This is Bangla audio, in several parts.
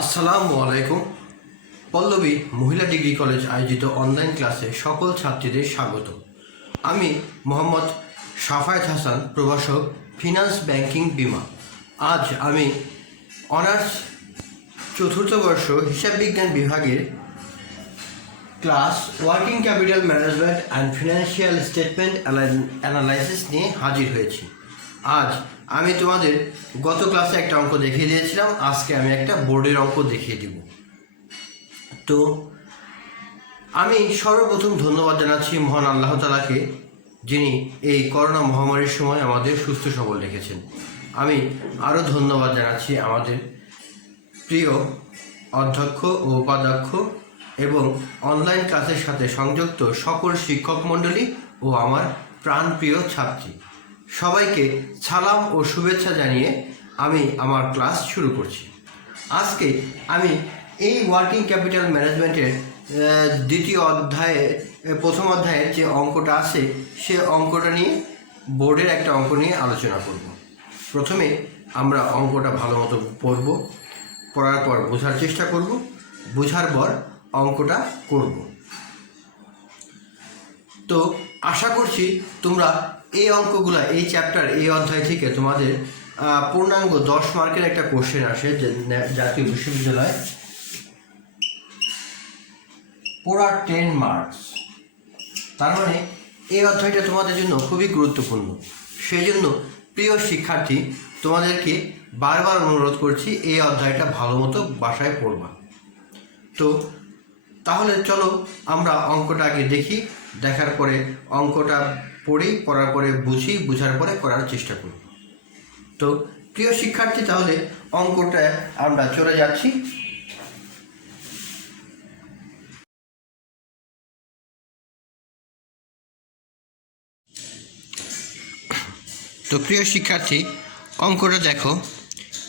আসসালামু আলাইকুম। পল্লবী মহিলা ডিগ্রি কলেজ আয়োজিত অনলাইন ক্লাসে সকল ছাত্রীদের স্বাগত। আমি মোহাম্মদ শাফায়েত হাসান, প্রভাষক, ফিনান্স ব্যাংকিং বিমা। আজ আমি অনার্স চতুর্থ বর্ষ হিসাব বিজ্ঞান বিভাগের class working capital management and financial statement analysis নিয়ে হাজির হয়েছি। আজ আমি তোমাদের গত ক্লাসে একটা অঙ্ক দেখিয়ে দিয়েছিলাম, আজকে আমি একটা বোর্ডের অঙ্ক দেখিয়ে দিব। তো আমি সর্বপ্রথম ধন্যবাদ জানাচ্ছি মহান আল্লাহ তাআলাকে, যিনি এই করোনা মহামারীর সময় আমাদের সুস্থ সবল রেখেছেন। আমি আরও ধন্যবাদ জানাচ্ছি আমাদের প্রিয় অধ্যক্ষ ও উপাধ্যক্ষ এবং অনলাইন ক্লাসের সাথে সংযুক্ত সকল শিক্ষক মণ্ডলী ও আমার প্রাণপ্রিয় ছাত্রী সবাইকে সালাম ও শুভেচ্ছা জানিয়ে আমি আমার ক্লাস শুরু করছি। আজকে আমি এই ওয়ার্কিং ক্যাপিটাল ম্যানেজমেন্টের প্রথম অধ্যায়ের যে অঙ্কটা আছে সে অঙ্কটা নিয়ে বোর্ডের একটা অঙ্ক নিয়ে আলোচনা করব। প্রথমে আমরা অঙ্কটা ভালো মতো পড়ব, পড়ার পর বোঝার চেষ্টা করব, বোঝার পর অঙ্কটা করব। তো আশা করছি তোমরা এই অঙ্কগুলা, এই চ্যাপ্টার, এই অধ্যায় থেকে তোমাদের পূর্ণাঙ্গ 10 মার্কের একটা কোশ্চেন আসে, যে জাতীয় বিশ্ববিদ্যালয় পুরা 10 মার্কস। তার মানে এই অধ্যায়টা তোমাদের জন্য খুবই গুরুত্বপূর্ণ। সেই জন্য প্রিয় শিক্ষার্থী, তোমাদেরকে বারবার অনুরোধ করছি এই অধ্যায়টা ভালো মতো বাসায় পড়বা। তো তাহলে চলো আমরা অঙ্কটা আগে দেখি, দেখার পরে অঙ্কটা পড়ি, পড়ার পরে বুঝি, বুঝার পরে করার চেষ্টা করি। তো প্রিয় শিক্ষার্থী, তাহলে অঙ্কটা আমরা চলে যাচ্ছি। তো প্রিয় শিক্ষার্থী, অঙ্কটা দেখো,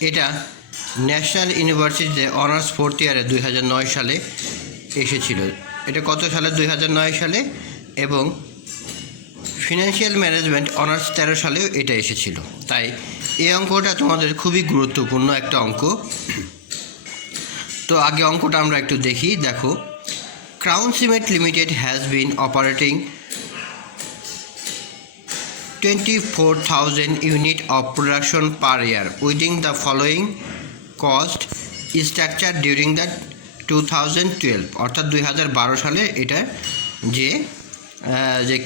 এটা ন্যাশনাল ইউনিভার্সিটিতে অনার্স ফোর্থ ইয়ারে 2009 সালে এসেছিল। এটা কত সালে? 2009 সালে। এবং ফিনান্সিয়াল ম্যানেজমেন্ট অনার্স 13 সালেও এটা এসেছিল। তাই এই অঙ্কটা তোমাদের খুবই গুরুত্বপূর্ণ একটা অঙ্ক। তো আগে অঙ্কটা আমরা একটু দেখি। দেখো, crown cement limited has been operating 24,000 unit of production per year within the following cost structure during the 2012, অর্থাৎ 2012 সালে এটা যে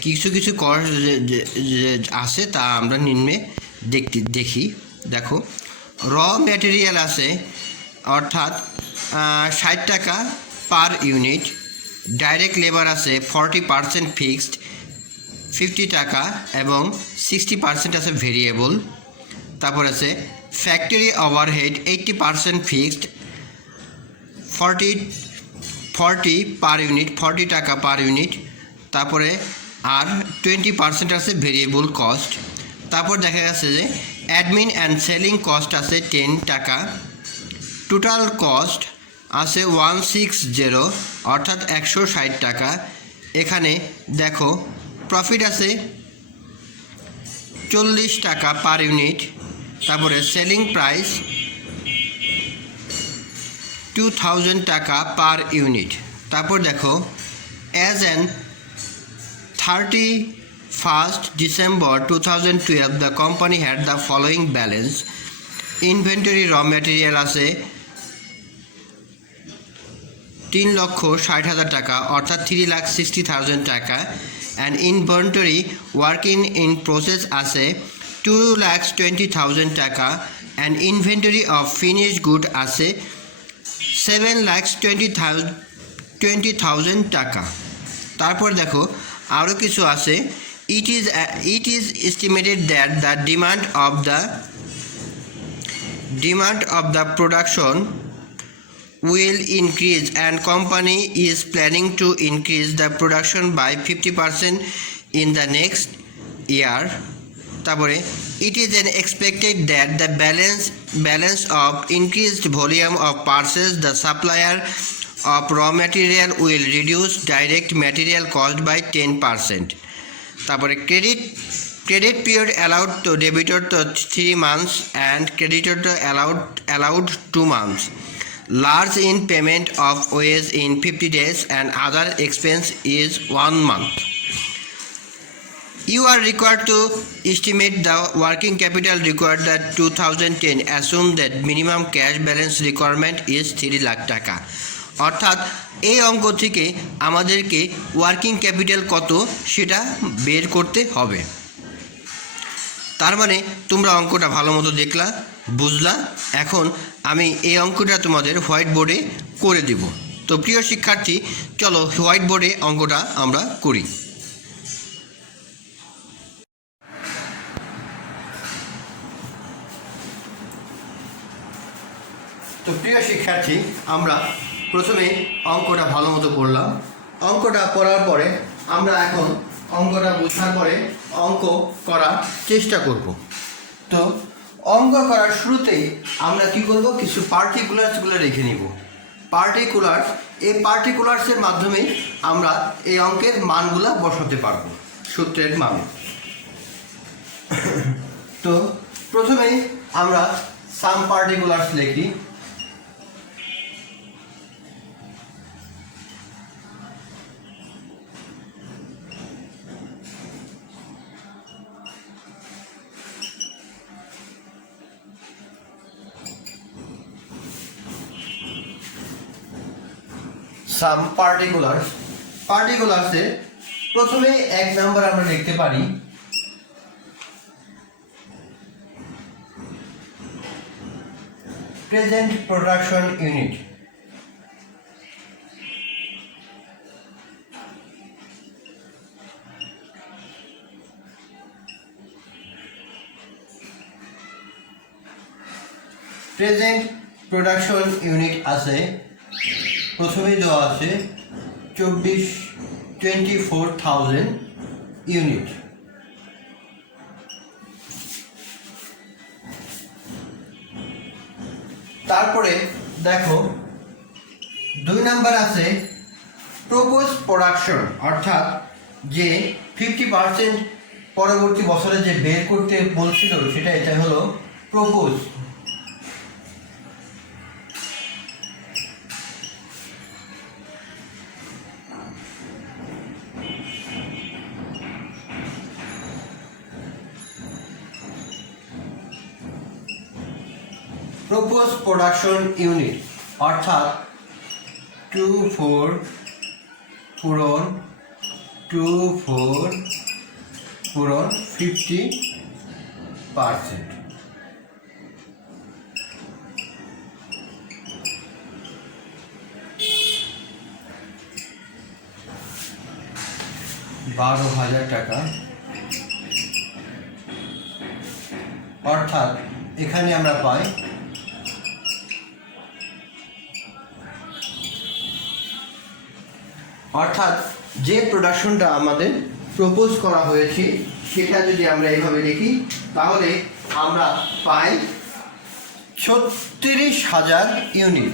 কিছু কিছু কস্ট যে আছে তা আমরা নিম্নে দেখি। দেখো, র ম্যাটেরিয়াল আছে অর্থাৎ 60 টাকা পার ইউনিট, ডাইরেক্ট লেবার আছে 40% ফিক্সড 50 টাকা এবং 60% আছে ভেরিয়েবল। তারপর আছে factory overhead 80% fixed 40 per unit, 40 টাকা পার ইউনিট। তারপরে আর 20% আছে ভেরিয়েবল কস্ট। তারপর দেখা গেছে যে অ্যাডমিন অ্যান্ড সেলিং কস্ট আছে 10 টাকা। টোটাল কস্ট আছে 160 অর্থাৎ 160 টাকা। এখানে দেখো প্রফিট আছে 40 টাকা পার ইউনিট। তারপরে সেলিং প্রাইস 2000 টাকা পার ইউনিট। তারপর দেখো, as an 31st December 2012 the company had the following balance. Inventory র ম্যাটেরিয়াল আছে 3,60,000 টাকা অর্থাৎ 3,60,000 টাকা। And inventory working in process আছে 2,20,000 টাকা। And inventory of finished good আছে 7,20,000 টাকা। তারপর দেখো আরও কিছু আছে। It is estimated that the demand of the production will increase and company is planning to increase the production by 50% in the next year. তারপরে it is an expected that the balance of increased volume of purchase the supplier of raw material will reduce direct material cost by 10%. তারপরে credit period allowed to debitor to 3 months and creditor to allowed 2 months. large in payment of wage in 50 days and other expense is 1 month. You are required to estimate the working capital required that 2010. Assume that minimum cash balance requirement is 3 lakh টাকা। অর্থাৎ এই অঙ্ক থেকে আমাদেরকে ওয়ার্কিং ক্যাপিটাল কত সেটা বের করতে হবে। তার মানে তোমরা অঙ্কটা ভালো মতো দেখলা, বুঝলা। এখন আমি এই অঙ্কটা তোমাদের হোয়াইট বোর্ডে করে দেব। তো প্রিয় শিক্ষার্থী, চলো হোয়াইট বোর্ডে অঙ্কটা আমরা করি। তো প্রিয় শিক্ষার্থী, আমরা প্রথমে অঙ্কটা ভালো মতো করলাম। অঙ্কটা করার পরে আমরা এখন অঙ্কটা বোঝার পরে অঙ্ক করার চেষ্টা করব। তো অঙ্ক করার শুরুতেই আমরা কি করব, কিছু পার্টিকুলার্সগুলো রেখে নিব। পার্টিকুলার্স, এই পার্টিকুলার্সের মাধ্যমে আমরা এই অঙ্কের মানগুলো বসাতে পারবো, সূত্রের মান। তো প্রথমেই আমরা সাম পার্টিকুলার্স লিখি। সাম পার্টিকুলার্স, পার্টিকুলার্সে প্রথমে 1 নাম্বার আমরা লিখতে পারি present production unit. Present production unit আছে, প্রথমে দেওয়া আছে 24,000 ইউনিট। তারপরে দেখো 2 নাম্বার আছে প্রপোজ প্রোডাকশন, অর্থাৎ যে 50% পরবর্তী বছরে যে বের করতে বলছিল সেটা, এটা হলো প্রপোজ। প্রপোজ প্রোডাকশন ইউনিট অর্থাৎ 24 পূরণ 50%। 12,000 টাকা, অর্থাৎ এখানে আমরা পাই অর্থাৎ যে প্রোডাকশনটা আমাদের প্রপোজ করা হয়েছে সেটা যদি আমরা এইভাবে লিখি তাহলে আমরা পাই 36,000 ইউনিট।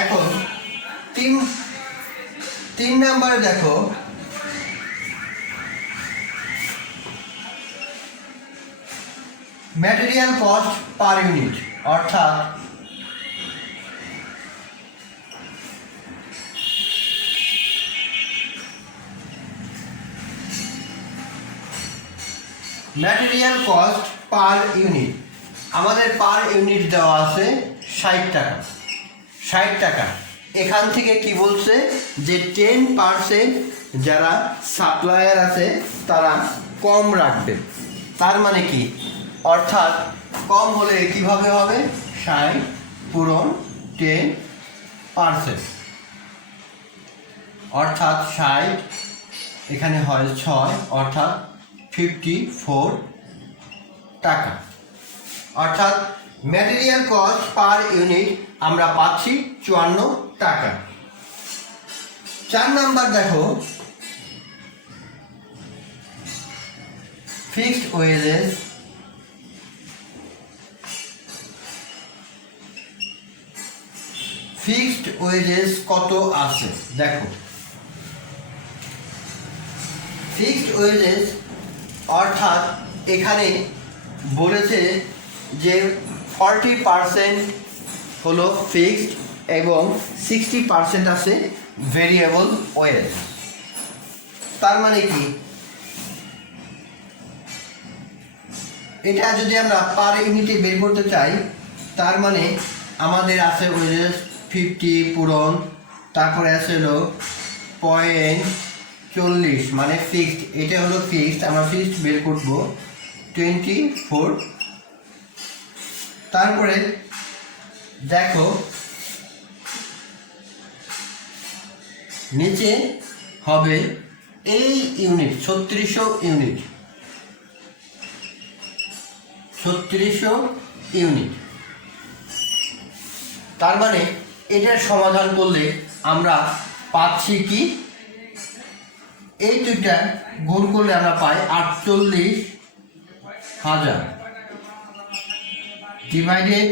এখন 3 নাম্বারে দেখো ম্যাটেরিয়াল কস্ট পার ইউনিট, অর্থাৎ ম্যাটেরিয়াল কস্ট পার ইউনিট আমাদের পার ইউনিট দেওয়া আছে 60 টাকা। 60 টাকা এখান থেকে কি বলছে যে 10% যারা সাপ্লায়ার আছে তারা কম রাখবে। তার মানে কি, অর্থাৎ কম হলে কিভাবে হবে, 60 পূরণ 10%, অর্থাৎ 60 এখানে হয় 6, অর্থাৎ 54 টাকা। অর্থাৎ ম্যাটেরিয়াল কস্ট পার ইউনিট আমরা পাচ্ছি 54 টাকা। 4 নাম্বার দেখো ফিক্সড ওয়েজেস। ফিক্সড ওয়েজেস কত আছে দেখো, ফিক্সড ওয়েজেস অর্থাৎ এখানে বলেছে যে 40% হলো ফিক্সড এবং 60% আছে ভেরিয়েবল ওয়েজ। তার মানে কি, এটা যদি আমরা পার ইউনিটে বের করতে চাই, তার মানে আমাদের আছে ওয়েজেস 50 পূরণ, তারপরে আছে হলো 0.40 মানে ফিক্সড, এটা হলো ফিক্সড, আমরা ফিক্সড বের করব 24। তারপরে দেখো নিচে হবে এই ইউনিট 3600 ইউনিট, 3600 ইউনিট। তার মানে এটার সমাধান করলে আমরা পাচ্ছি কি, এই দুইটা গুণ করলে আমরা পাই 48,000 ডিভাইডেড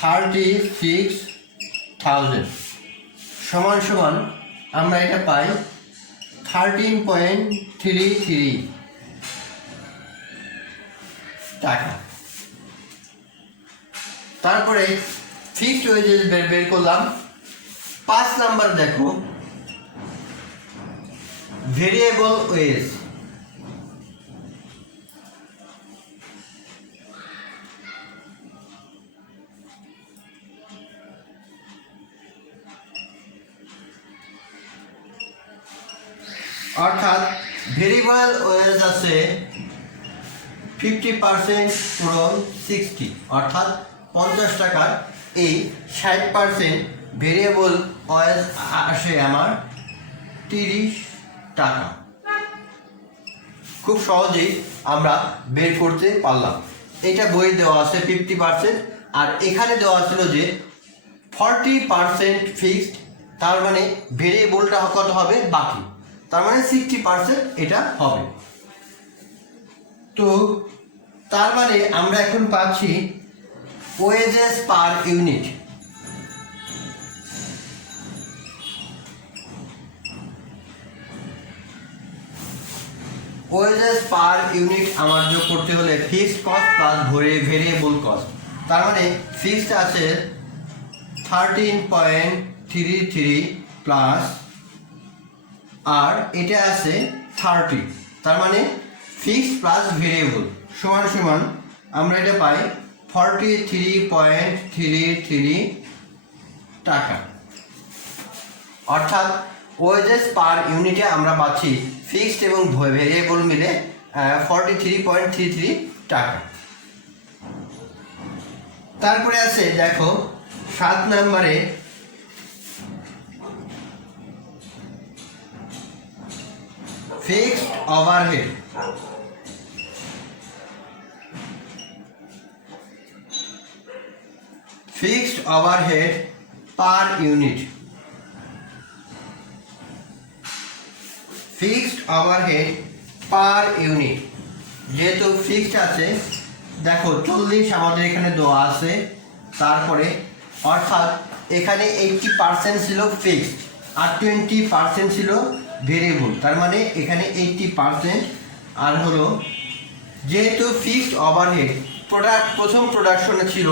36,000 সমান সমান আমরা এটা পাই 13.33 টাকা। তারপরে ফিক্সড ওয়েজেস বের করলাম। 5 নাম্বার দেখো, ভেরিয়েবল ওয়েজ। অর্থাৎ ভেরিয়েবল ওয়েজ আছে 50% পূরণ 60, অর্থাৎ 50 টাকার এই 60% ভেরিয়েবল ওয়েজ আসে আমার 30 টাকা। খুব সহজেই আমরা বের করতে পারলাম। এটা বই দেওয়া আছে 50%, আর এখানে দেওয়া ছিল যে 40% ফিক্সড, তার মানে ভেরিয়েবলটা কত হবে বাকি, তার মানে 60% এটা হবে। তো তার মানে আমরা এখন পাচ্ছি wages per unit. Wages per unit আমার যোগ করতে হলে fixed cost plus variable cost. তার মানে ফিক্সড আছে 13.33 প্লাস, আর এটা আছে 30, তার মানে ফিক্সড প্লাস ভেরিয়েবল সমান সমান আমরা এটা পাই 43.33 টাকা। অর্থাৎ ওয়েজেস পার ইউনিটে আমরা পাচ্ছি ফিক্সড এবং ভেরিয়েবল মিলে 43.33 টাকা। তারপরে আছে দেখো 7 নম্বরে fixed overhead. Fixed overhead per unit. Fixed overhead per unit যেহেতু ফিক্সড আছে, দেখো 40 আমাদের এখানে দেওয়া আছে, তারপরে অর্থাৎ এখানে 80% ছিল ফিক্সড আর 20% ছিল ভেরিয়েবল, তার মানে এখানে 80%। আর হলো যেহেতু ফিক্সড ওভারহেড প্রথম প্রোডাকশনে ছিল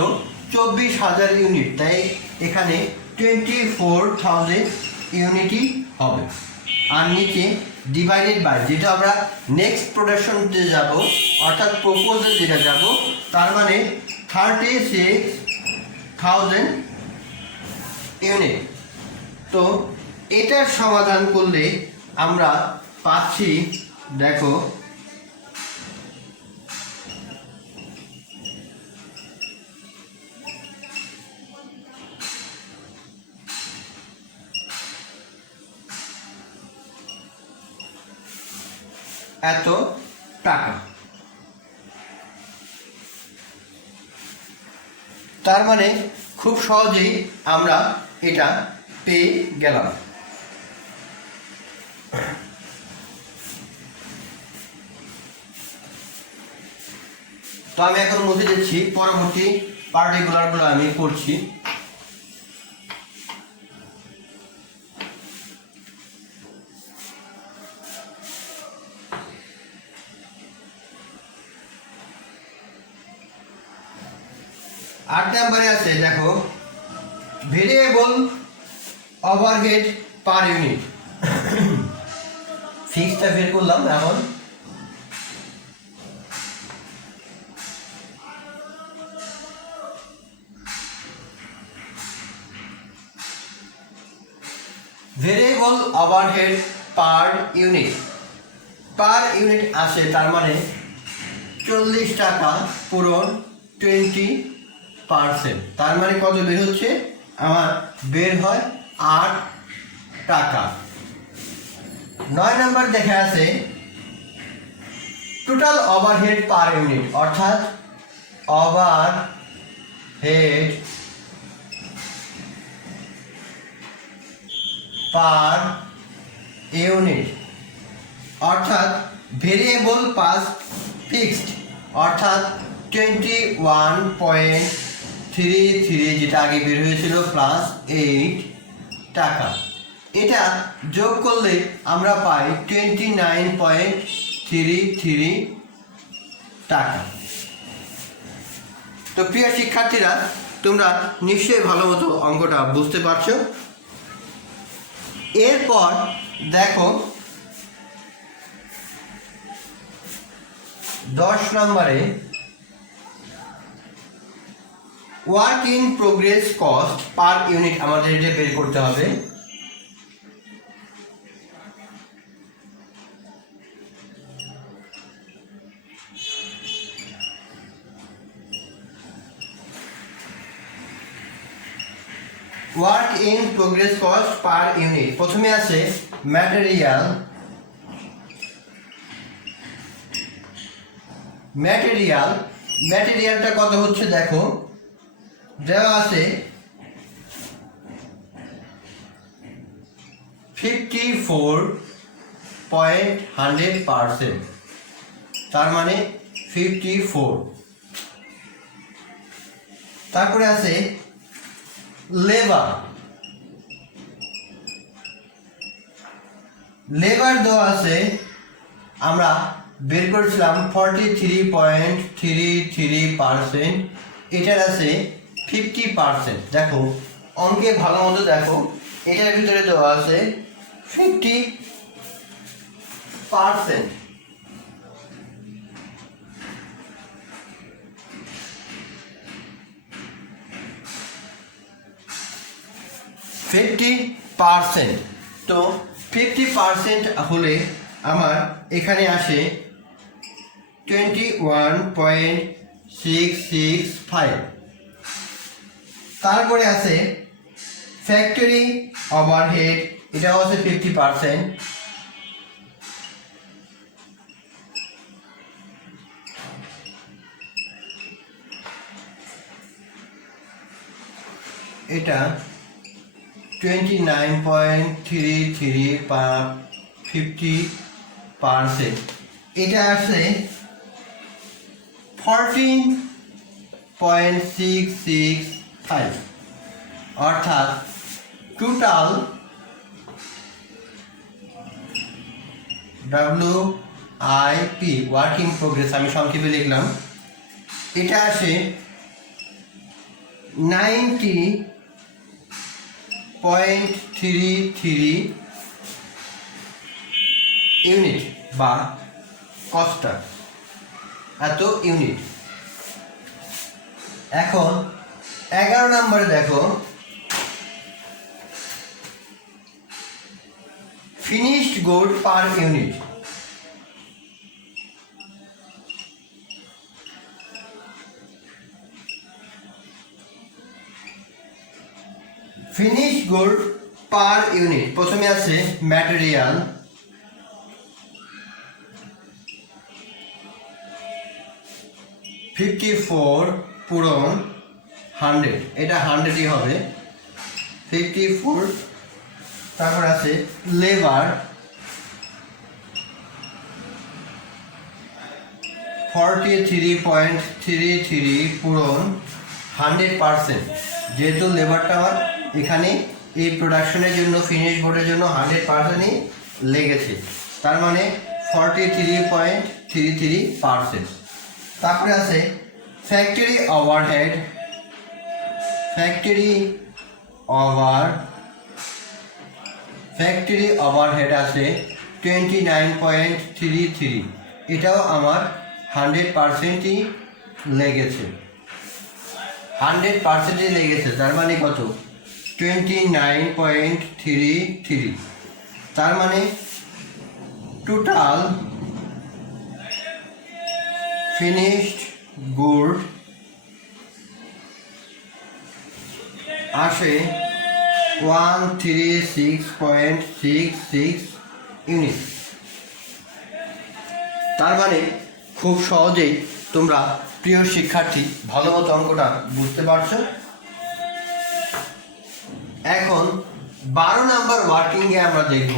24,000 ইউনিট, তাই এখানে 24,000 ইউনিটই হবে। আর নিচে ডিভাইডেড বাই, যেটা আমরা নেক্সট প্রোডাকশনতে যাব অর্থাৎ প্রপোজে যেটা যাব, তার মানে 36,000 ইউনিট। তো এটার সমাধান করলে আমরা পাচ্ছি দেখো এত টাকা। তার মানে খুব সহজেই আমরা এটা পেয়ে গেলাম। তো আমি এখন মুছে দিচ্ছি, পরবর্তী পার্টিকুলারগুলো আমি করছি। 8 নম্বরে আছে দেখো ভেরিয়েবল ওভারহেড পার ইউনিট। ফিক্সটা বের করলাম এখন। ভেরিয়েবল ওভারহেড পার ইউনিট আসে, তার মানে 40 টাকা পূরণ 20%, তার মানে কত বের হচ্ছে আমার? বের হয় 8 টাকা। 9 নম্বর দেখা আছে টোটাল ওভারহেড পার ইউনিট, অর্থাৎ ওভারহেড পার ইউনিট, অর্থাৎ ভেরিয়েবল প্লাস ফিক্সড, অর্থাৎ 21.33 যেটা আগে বের হয়েছিল প্লাস 8 টাকা। এটা যোগ করলে আমরা পাই 29.33 টাকা। তো প্রিয় শিক্ষার্থীরা, তোমরা নিশ্চয়ই ভালো মতো অঙ্কটা বুঝতে পারছো। এরপর দেখো 10 নম্বরে work in progress cost per unit আমাদের এটা বের করতে হবে। Work in progress cost per unit, প্রথমে আছে ম্যাটেরিয়ালটা কত হচ্ছে দেখো, দেওয়া আছে 54.100%, তার মানে 54। তারপরে আছে লেবার দেওয়া আছে, আমরা বের করেছিলাম 43.33%, এটার আছে 50%। দেখো অঙ্কে ভালো মতো দেখো, এটার ভিতরে দেওয়া আছে 50%। তো 50% হলে আমার এখানে আসে 21.665। তারপরে আছে ফ্যাক্টরি ওভারহেড, এটাও আছে 50%। এটা 29.33 বা 50%, এটা আছে 14.665, অর্থাৎ total WIP work in progress আমি সংক্ষেপে লিখলাম, এটা আসে 90.33 ইউনিট বা কস্টার, এত ইউনিট। এখন 11 নম্বরে দেখো finished good per unit. Finished good per unit, প্রথমে আছে ম্যাটেরিয়াল, পূরণ 100, এটা 100ই হবে 54। তারপর আছে লেবার 43.33 পূরণ 100%, যেহেতু লেবারটা আমার এখানে এই প্রোডাকশনের জন্য ফিনিশ বোর্ডের জন্য 100%ই লেগেছে, তার মানে 43.33%। তারপরে আছে ফ্যাক্টরি ওভারহেড ফ্যাক্টরি ওভারহেড আছে 29.33, এটাও আমার 100%ই লেগেছে, 100%ই লেগেছে। তার মানে কত? 29.33। তার মানে টোটাল ফিনিশড গুড আসে 136.66 ইউনিট। তার মানে খুব সহজেই তোমরা প্রিয় শিক্ষার্থী ভালো মতো অঙ্কটা বুঝতে পারছো। এখন 12 নম্বর ওয়ার্কিংয়ে আমরা দেখব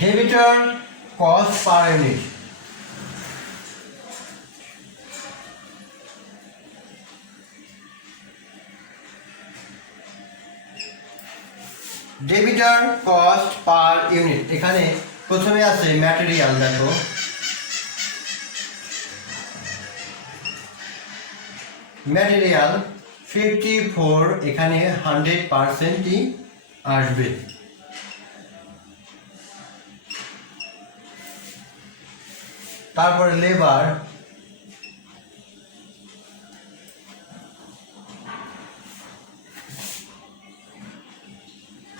debtor cost per unit. Debtor cost per unit, এখানে প্রথমে আছে ম্যাটেরিয়াল। দেখো ম্যাটেরিয়াল 54, এখানে 100%ই আসবে। তারপরে লেবার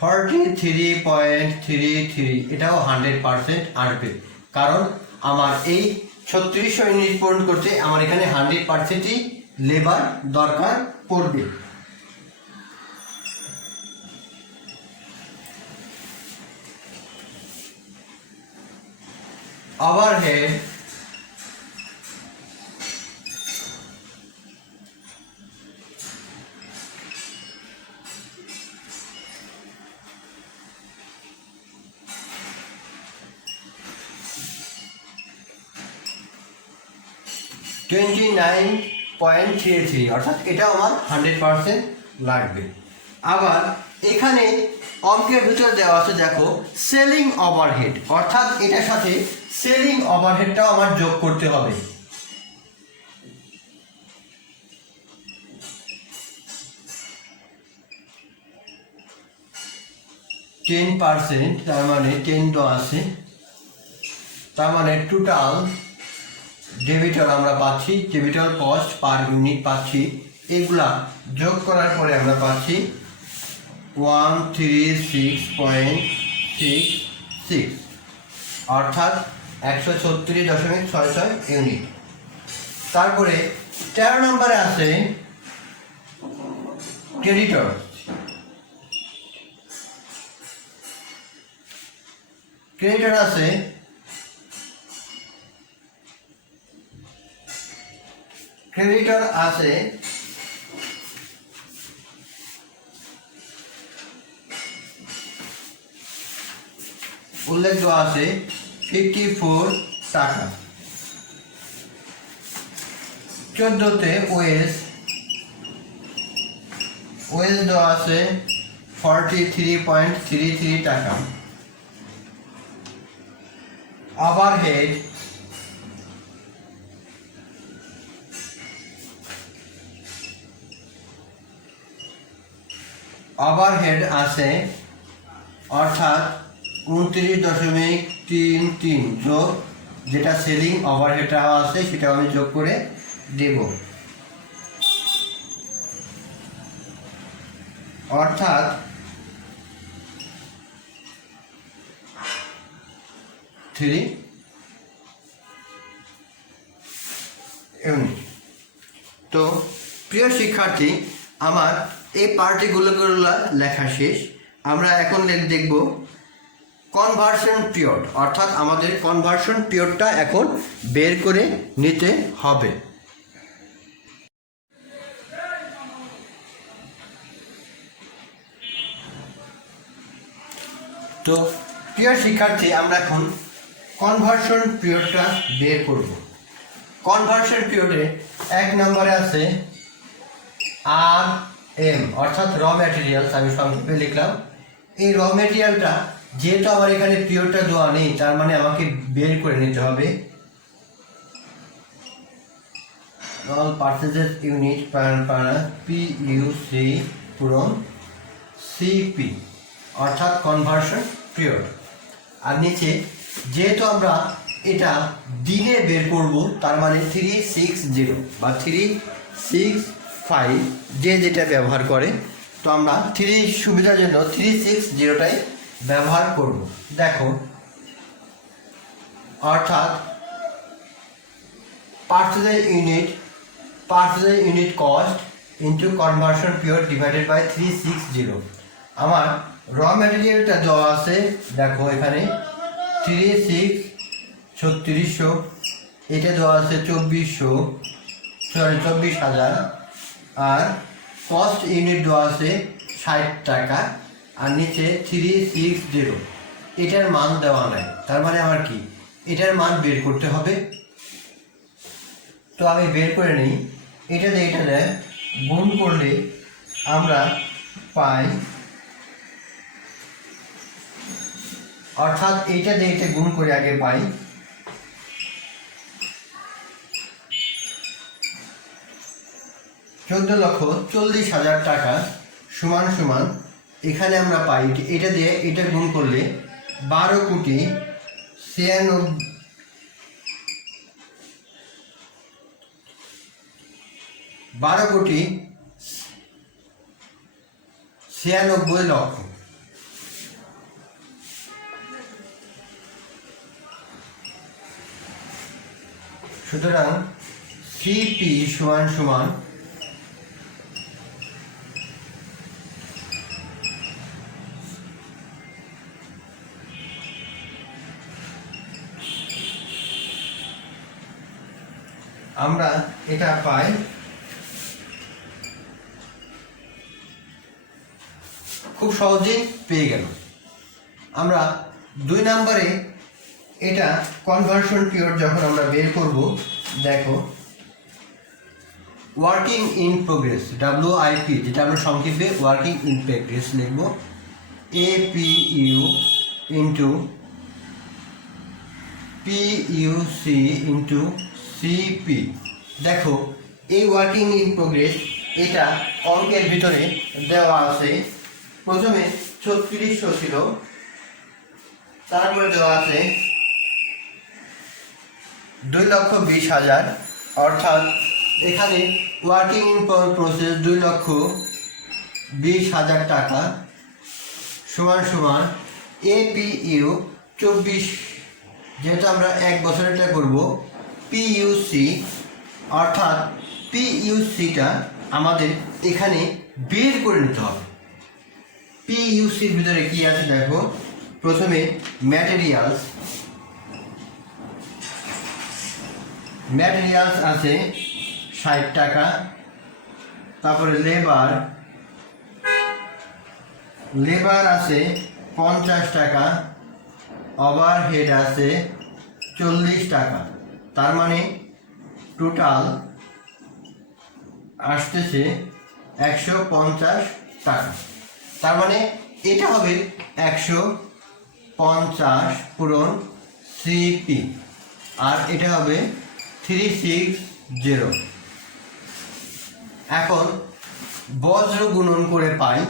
43.33, এটাও 100% আসবে, কারণ আমার এই 3600 ইউনিট পূরণ করতে আমার এখানে 100%ই লেবার দরকার পড়বে। ওভারহেড 29.33, অর্থাৎ এটা আমার 100% লাগবে। আবার এখানে অঙ্কের ভিতরে দেওয়া আছে, দেখো সেলিং ওভারহেড, অর্থাৎ এটার সাথে সেলিং ওভারহেডটাও আমার যোগ করতে হবে। %, তার মানে 10 তো আছে, তার মানে টোটাল ডেবিটর আমরা পাচ্ছি, ডেবিটর কস্ট পার ইউনিট পাচ্ছি, এগুলা যোগ করার পরে আমরা পাচ্ছি 136.66, অর্থাৎ 136.66 ইউনিট। তারপরে 13 নম্বরে আছে ক্রেডিটর। ক্রেডিটর আছে উল্লেখ দেওয়া আছে 54 টাকা। 14তে ওয়েজ দেওয়া আছে 43.33 টাকা। ওভারহেড আছে, অর্থাৎ 29.33 যোগ যেটা সেলিং ওভারহেডটা আছে সেটা আমি যোগ করে দেব, অর্থাৎ 3 ইউনিট। তো প্রিয় শিক্ষার্থী, আমার এই পার্টিগুলো লেখা শেষ। আমরা এখন দেখব কনভার্সন পিরিয়ড, অর্থাৎ আমাদের কনভার্সন পিরিয়ডটা এখন বের করে নিতে হবে। তো প্রিয় শিক্ষার্থী, আমরা এখন কনভার্সন পিরিয়ডটা বের করব। কনভার্সন পিরিয়ডে 1 নম্বরে আছে এম অর্থাৎ র ম্যাটেরিয়ালস আমি সংক্ষেপে লিখলাম। এই র ম্যাটেরিয়ালটা যেহেতু আমার এখানে পিরিয়ডটা দেওয়া নেই, তার মানে আমাকে বের করে নিতে হবে। অল পারচেজেস ইউনিট পিইউসি পূরণ সিপি অর্থাৎ কনভার্সন পিরিয়ড। আর নিচে যেহেতু আমরা এটা দিনে বের করব, তার মানে 360 বা 365 যে যেটা ব্যবহার করে, তো আমরা সুবিধার জন্য 360টাই ব্যবহার করব। দেখো, অর্থাৎ purchases unit cost into conversion period divided by 360। আমার র ম্যাটেরিয়ালটা দেওয়া আছে, দেখো এখানে 3600, এটা দেওয়া আছে 24,000, আর কস্ট ইউনিট দেওয়া আছে 60 টাকা, আর নিচে 360, এটার মান দেওয়া নাই, তার মানে আমার কি এটার মান বের করতে হবে। তো আমি বের করে নিই। এটা গুণ করলে আমরা পাই, অর্থাৎ এইটা দিয়ে এটা গুণ করে আগে পাই 14,40,000 টাকা সমান সমান, এখানে আমরা পাই এটা দিয়ে এটা গুণ করলে 12,96 লক্ষ। সুতরাং সিপি সমান সমান আমরা এটা পাই খুব সহজেই পেয়ে গেল। আমরা 2 নম্বরে এটা কনভার্সন পিরিয়ড যখন আমরা বের করব, দেখো ওয়ার্কিং ইন প্রোগ্রেস WIP, যেটা আমরা সংক্ষেপে ওয়ার্কিং ইন প্রোগ্রেস লিখব, APU into PUC into CP। দেখো এই ওয়ার্কিং ইন প্রোগ্রেস এটা অঙ্কের ভিতরে দেওয়া আছে। প্রথমে 3600 ছিল, তারপরে দেওয়া আছে 2,20,000, অর্থাৎ এখানে ওয়ার্কিং ইন প্রসেস 2,20,000 টাকা সমান সমান APU 24, যেহেতু আমরা 1 বছরেরটা করব, PUC অর্থাৎ PUCটা আমাদের এখানে বের করে নিতে হবে। PUCর ভিতরে কি আছে দেখো, প্রথমে ম্যাটেরিয়ালস আছে 60 টাকা, তারপরে লেবার আছে 50 টাকা, ওভারহেড আছে 40 টাকা, তার মানে টোটাল আসতেছে 150 টাকা। তার মানে এটা হবে 150 পূরণ CP, আর এটা হবে 360। এখন বজ্র গুণন করে পাই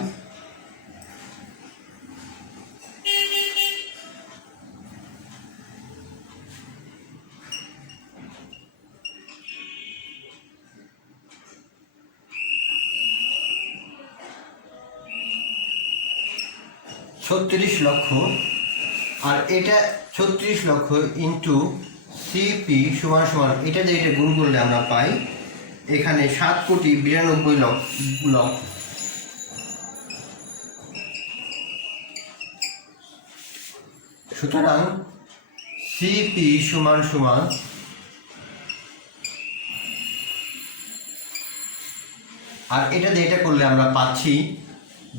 $36 লক্ষ, আর এটা 36 লক্ষ ইন্টু সিপি সমান সমান এটা দিয়ে এটা গুণ করলে আমরা পাই এখানে 7,92,00,000। সুতরাং সিপি সমান সমান আর এটা দিয়ে এটা করলে আমরা পাচ্ছি,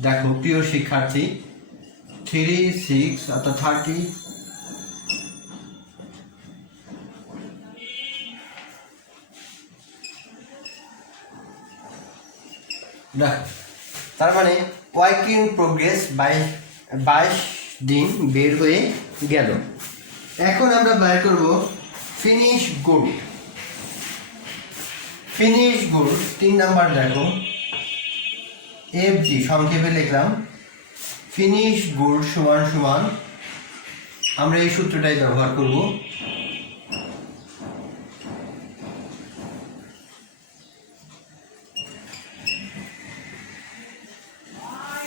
দেখো প্রিয় শিক্ষার্থী, 36 অর্থাৎ 30 দেখো তার মানে ওয়ার্ক ইন প্রোগ্রেস 22 দিন বের হয়ে গেল। এখন আমরা বের করব finish good. Finish good 3 number দেখো, FG সংক্ষেপে লিখলাম। ফিনিশ গুড সমান সমান আমরা এই সূত্রটাই ব্যবহার করব।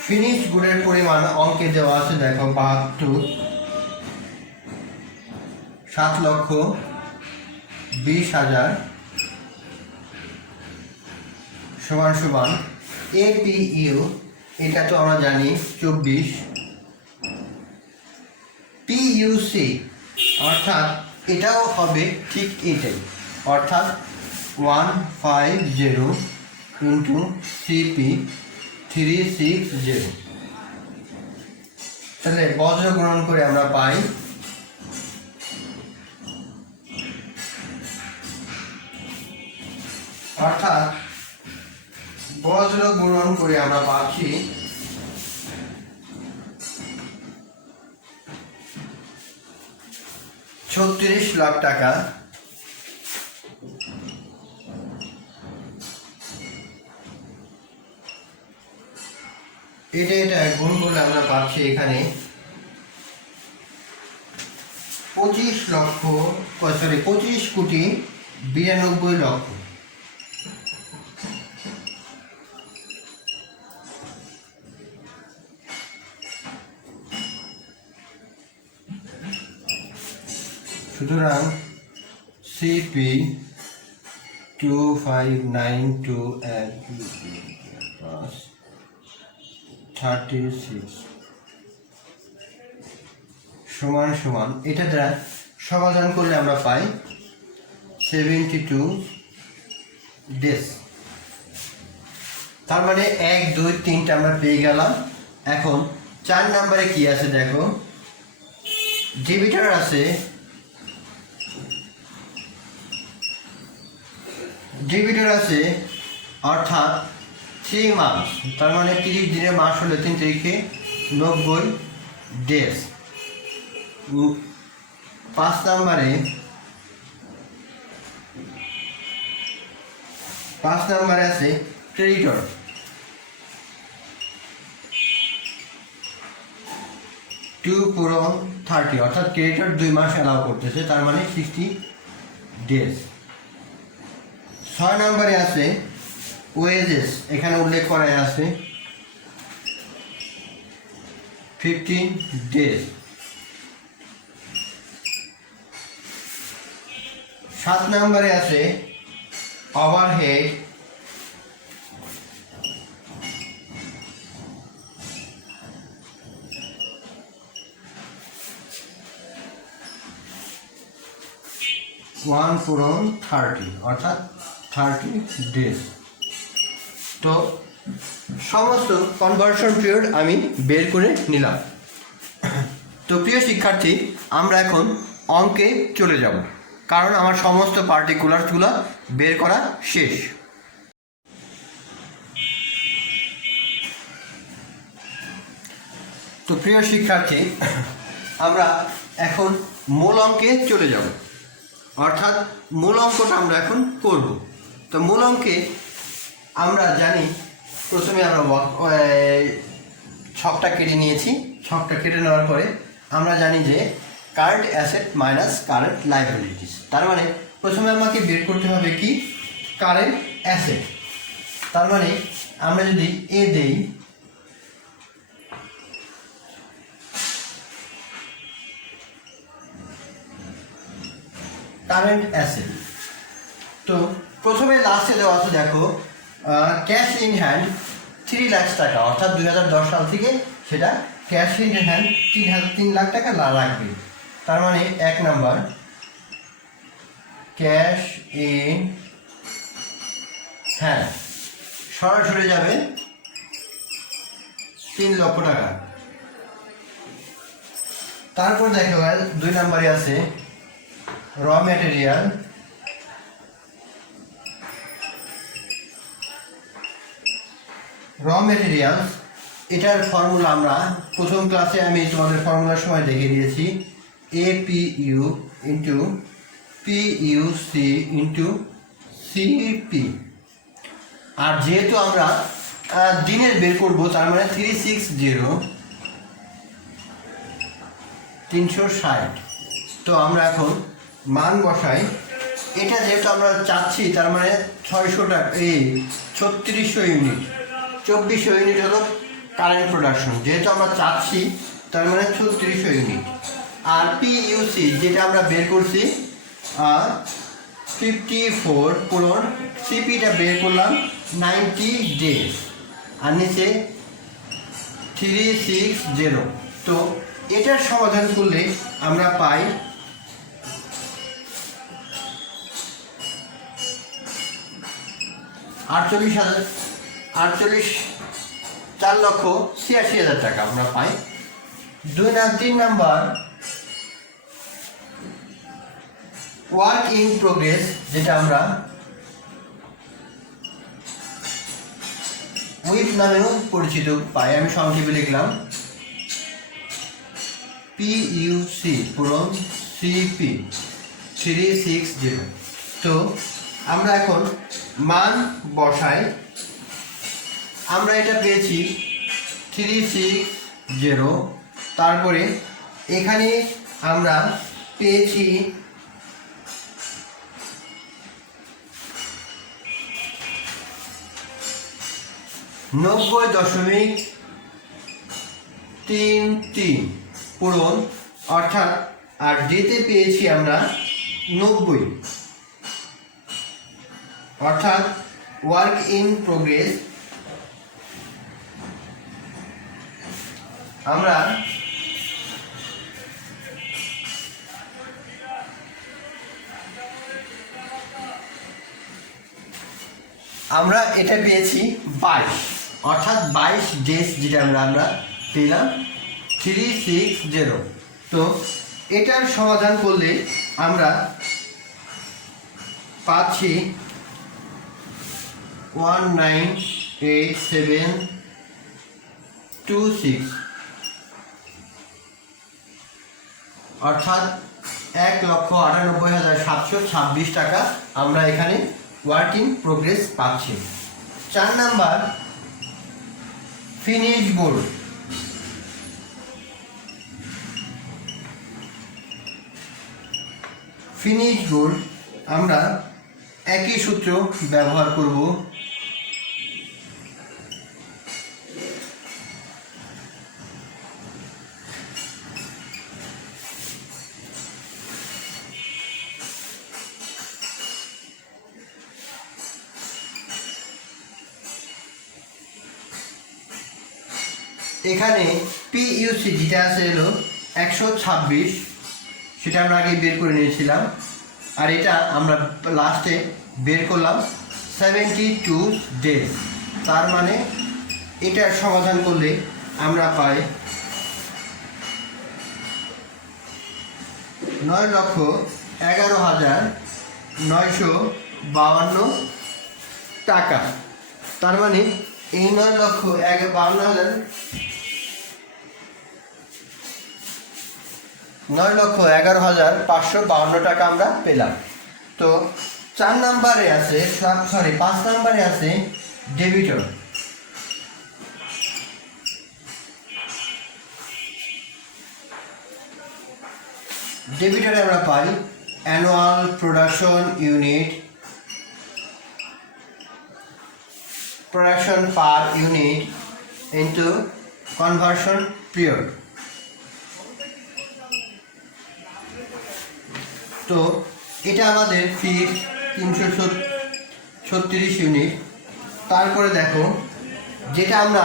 ফিনিশ গুডের পরিমাণ অঙ্কে দেওয়া আছে দেখো 72, 7,20,000 সমান সমান APU, এটা তো আমরা জানি 24, PUC অর্থাৎ এটাও হবে ঠিক এটাই, অর্থাৎ 150 ইন্টু CP 360। তাহলে বজ্র গ্রহণ করে আমরা পাই অর্থাৎ বজ্র গ্রহণ করে আমরা পাচ্ছি 36 লাখ টাকা। এটা গুণ করলে আমরা পাচ্ছি এখানে 25 কোটি 92 লক্ষ। সুতরাং CP 2592 and 36 সমান সমান, এটা দ্বারা সমাধান করলে আমরা পাই 72 ডেজ। তার মানে 1 2 3টা আমরা পেয়ে গেলাম। এখন 4 নম্বরে কি আছে দেখো, ডেবিটর আছে, অর্থাৎ 3 মাস, তার মানে 30 দিনের মাস হলে 3 তারিখে 90 ডেজ। 5 নম্বরে আছে ক্রেডিটর, 2 পূরণ 30, অর্থাৎ ক্রেডিটর 2 মাস অ্যালাউ করতেছে, তার মানে 60 ডেজ। 6 নম্বরে আছে ওয়েজেস, এখানে উল্লেখ করা আছে 15 ডেজ। 7 নম্বরে আছে ওভারহেড, ওয়ান পূরণ 30, অর্থাৎ 30 ডেজ। তো সমস্ত কনভার্সন পিরিয়ড আমি বের করে নিলাম। তো প্রিয় শিক্ষার্থী, আমরা এখন অঙ্কে চলে যাব, কারণ আমার সমস্ত পার্টিকুলারসগুলো বের করা শেষ। তো প্রিয় শিক্ষার্থী, আমরা এখন মূল অঙ্কে চলে যাব, অর্থাৎ মূল অঙ্কটা আমরা এখন করব। তো মূল অঙ্কে আমরা জানি, প্রথমে আমরা ছকটা কেটে নিয়েছি। ছকটা কেটে নেওয়ার পরে আমরা জানি যে current asset minus current liabilities, তার মানে প্রথমে আমাকে বের করতে হবে কি কারেন্ট অ্যাসেট। তার মানে আমরা যদি এ দেই, কারেন্ট অ্যাসেট, তো প্রথমে লাস্টে দেওয়া আছে দেখো ক্যাশ ইন হ্যান্ড 3 লাখ টাকা, অর্থাৎ 2010 সাল থেকে সেটা ক্যাশ ইন হ্যান্ড 3 লাখ টাকা রাখবে। তার মানে 1 নাম্বার ক্যাশ ইন হ্যান্ড সরাসরি যাবে 3 লক্ষ টাকা। তারপর দেখো 2 নম্বরে আছে র ম্যাটেরিয়াল, র মেটেরিয়ালস, এটার ফর্মুলা আমরা প্রথম ক্লাসে আমি তোমাদের ফর্মুলার সময় দেখে দিয়েছি, APU into PUC into CP। আর যেহেতু আমরা দিনের বের করবো, তার মানে 360, তো আমরা এখন মান বসাই। এটা যেহেতু আমরা চাচ্ছি, তার মানে 600 টাকা, 3600 ইউনিট, 2400 ইউনিট হলো কারেন্ট প্রোডাকশন, যেহেতু আমরা চাচ্ছি তার মানে 3600 ইউনিট। আর PUC যেটা আমরা বের করছি 54 পূরণ CPটা বের করলাম 90 ডেজ, আর নিচে 360। তো এটার সমাধান করলে আমরা পাই 4,86,000 টাকা আমরা পাই। 3 নাম্বার ওয়ার্ক ইন প্রোগ্রেস, যেটা আমরা উইপ নামেও পরিচিত পাই, আমি সংক্ষেপে লিখলাম PUC পূরণ CP 360। তো আমরা এখন মান বসাই। আমরা এটা পেয়েছি 360, তারপরে এখানে আমরা পেয়েছি 90.33 পূরণ, অর্থাৎ আর যেতে পেয়েছি আমরা 90, অর্থাৎ ওয়ার্ক ইন প্রোগ্রেস আমরা এটা পেয়েছি 22, অর্থাৎ 22 ডেজ, যেটা আমরা পেলাম 360। তো এটার সমাধান করলে আমরা পাচ্ছি 198726, অর্থাৎ 1,98,726 টাকা আমরা এখানে ওয়ার্ক ইন প্রোগ্রেস পাচ্ছি। 4 number finish board. Finish board আমরা একই সূত্র ব্যবহার করব। এখানে PUC যেটা আছে হলো 126, সেটা আমরা আগে বের করে নিয়েছিলাম, আর এটা আমরা লাস্টে বের করলাম 72 ডেজ। তার মানে এটার সমাধান করলে আমরা পাই 9,11,952 টাকা। তার মানে এই 9,11,552 টাকা আমরা পেলাম। তো 4 নাম্বারে আছে, 5 নাম্বারে আছে ডেবিটর। ডেবিটরে আমরা পাই annual production unit, production per unit into conversion period. তো এটা আমাদের ফিট 336 ইউনিট। তারপরে দেখো যেটা আমরা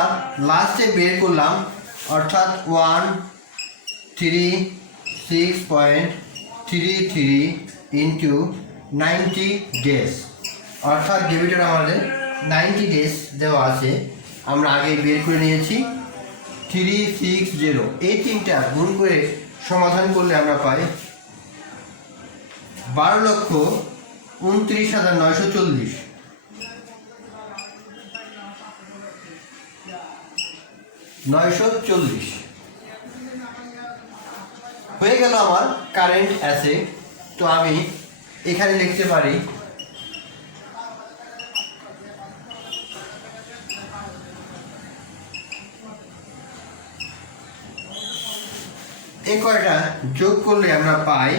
লাস্টে বের করলাম, অর্থাৎ 136.33 ইন্টু 90 ডেজ, অর্থাৎ ডেবিটর আমাদের 90 ডেজ দেওয়া আছে, আমরা আগে বের করে নিয়েছি 360। এই তিনটা গুণ করে সমাধান করলে আমরা পাই 12,29,940। 940 হয়ে গেল আমার কারেন্ট অ্যাসেট। তো আমি এখানে লিখতে পারি এই কয়টা যোগ করলে আমরা পাই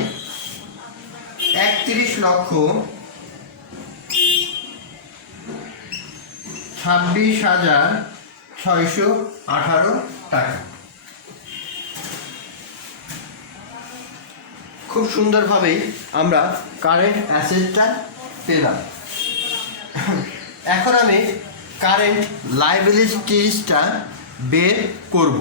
31,26,618 টাকা। খুব সুন্দরভাবেই আমরা কারেন্ট অ্যাসেটটা পেলাম। এখন আমি কারেন্ট লায়াবিলিটিসটা বের করব।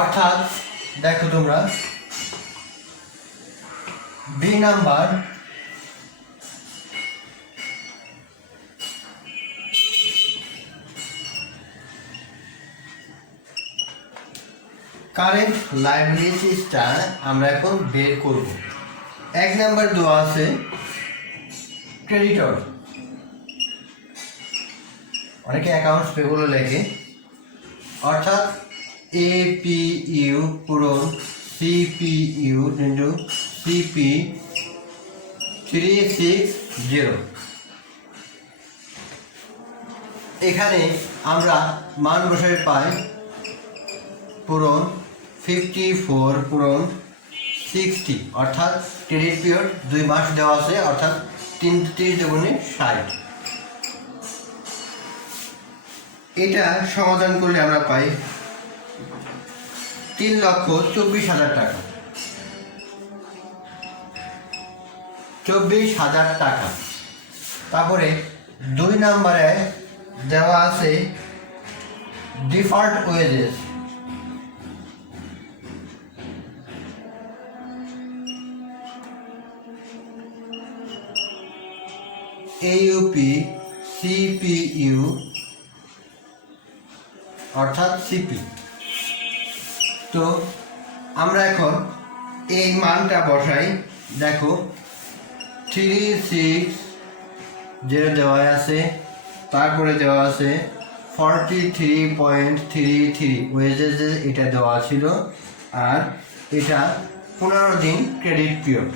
অর্থাৎ দেখো তোমরা বি নাম্বার কারেন্ট লায়াবিলিটিসটা আমরা এখন বের করব। 1 নাম্বার দেওয়া আছে ক্রেডিটর, অনেকে অ্যাকাউন্টস পেবল লেখে, অর্থাৎ APU পূরণ CPU ইন্টু CP 360। এখানে আমরা মান বসাই পাই পূরণ 54 পূরণ 60, অর্থাৎ ক্রেডিট পিরিয়ড 2 মাস দেওয়া আছে, অর্থাৎ 3 দুগুণে 60। এটা সমাধান করলে আমরা পাই 3,24,000 টাকা। 24,000 টাকা। তারপরে 2 নম্বরে দেওয়া আছে ডিফার্ড ওয়েজেস, AUP CPU অর্থাৎ CP। তো আমরা এখন এই মানটা বসাই। দেখো 360 দেওয়া আছে, তারপরে দেওয়া আছে 43.33 ওয়েজেস, এটা দেওয়া ছিল, আর এটা 15 দিন ক্রেডিট পিরিয়ড।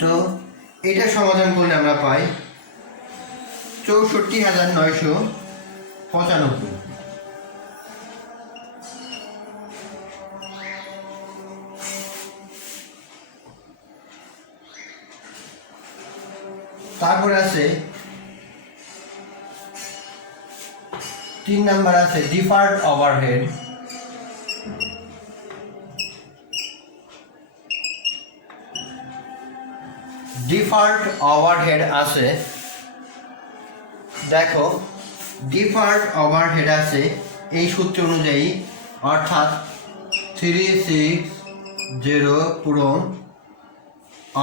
তো এটা সমাধান করলে আমরা পাই 64,995। তারপরে আছে 3 নাম্বার আছে ডিফার্ড ওভারহেড। ডিফার্ড ওভারহেড আছে, দেখো ডিফার্ড ওভারহেড আছে এই সূত্র অনুযায়ী, অর্থাৎ 360 পূরণ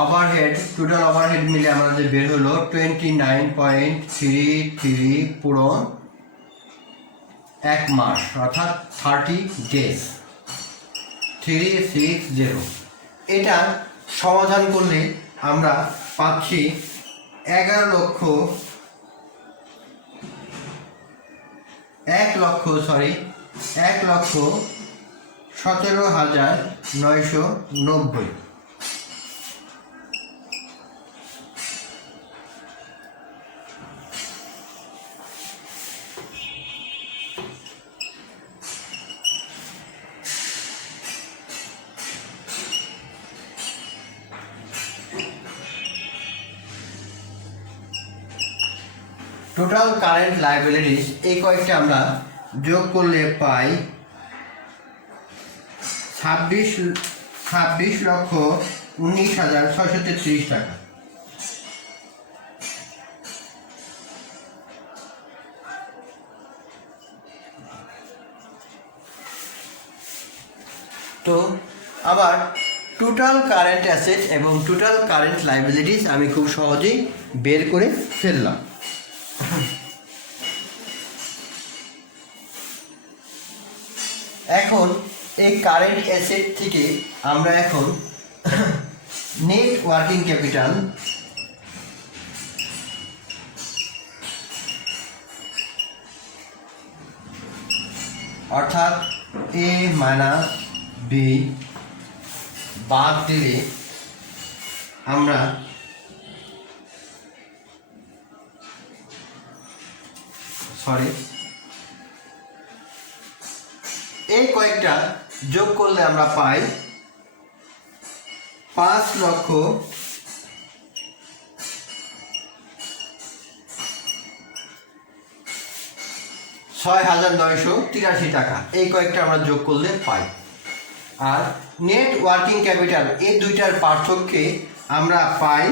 ওভারহেড, টোটাল ওভারহেড মিলে আমাদের বের হলো 29.33 পূরণ 1 মাস, অর্থাৎ 30 ডেজ। 360 এটা সমাধান করলে আমরা পাচ্ছি 1,17,990। টোটাল কারেন্ট লায়াবিলিটিস এই কয়েকটা আমরা যোগ করলে পাই 26,36,995 19,633 টাকা। তো আবার টোটাল কারেন্ট অ্যাসেট এবং টোটাল কারেন্ট লাইবিলিটিস আমি খুব সহজেই বের করে ফেললাম। এখন এই কারেন্ট অ্যাসেট থেকে আমরা এখন নেট ওয়ার্কিং ক্যাপিটাল অর্থাৎ এ মাইনাস বি বাদ দিলে আমরা এই কয়েকটা যোগ করলে আমরা পাই 5,06,983 টাকা। এই কয়েকটা আমরা যোগ করলে পাই। আর নেট ওয়ার্কিং ক্যাপিটাল এই দুইটার পার্থক্যে আমরা পাই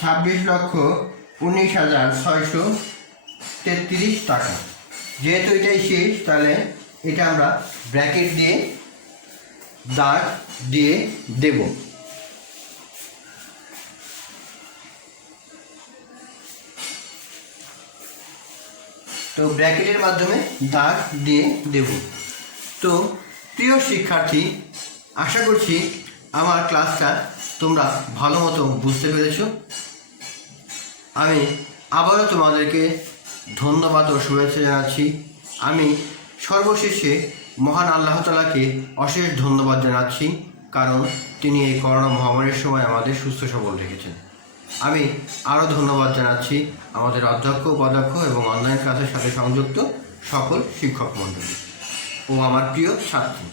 26,19,633 টাকা। যেহেতু এটাই শেষ, তাহলে এটা আমরা ব্র্যাকেট দিয়ে দাগ দিয়ে দেব। তো ব্র্যাকেটের মাধ্যমে দাগ দিয়ে দেব। তো প্রিয় শিক্ষার্থী, আশা করছি আমার ক্লাসটা তোমরা ভালো মতো বুঝতে পেরেছ। আমি আবারও তোমাদেরকে ধন্যবাদ ও শুভেচ্ছা জানাচ্ছি। আমি সর্বশেষে মহান আল্লাহ তাআলাকে অশেষ ধন্যবাদ জানাচ্ছি, কারণ তিনি এই করোনা মহামারীর সময় আমাদের সুস্থ সবল রেখেছেন। আমি আরও ধন্যবাদ জানাচ্ছি আমাদের অধ্যক্ষ, উপাধ্যক্ষ এবং অনলাইন ক্লাসের সাথে সংযুক্ত সকল শিক্ষক মণ্ডলী ও আমার প্রিয় ছাত্রী।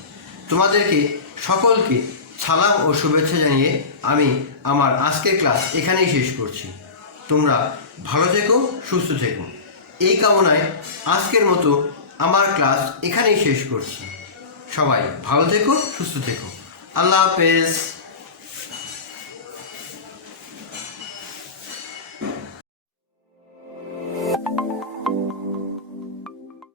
তোমাদেরকে সকলকে সালাম ও শুভেচ্ছা জানিয়ে আমি আমার আজকের ক্লাস এখানেই শেষ করছি। তোমরা ভালো থেকো, সুস্থ থেকো, এই কামনায় আজকের মতো আমার ক্লাস এখানেই শেষ করছি। সবাই ভালো থেকো, সুস্থ থেকো। আল্লাহ হাফেজ।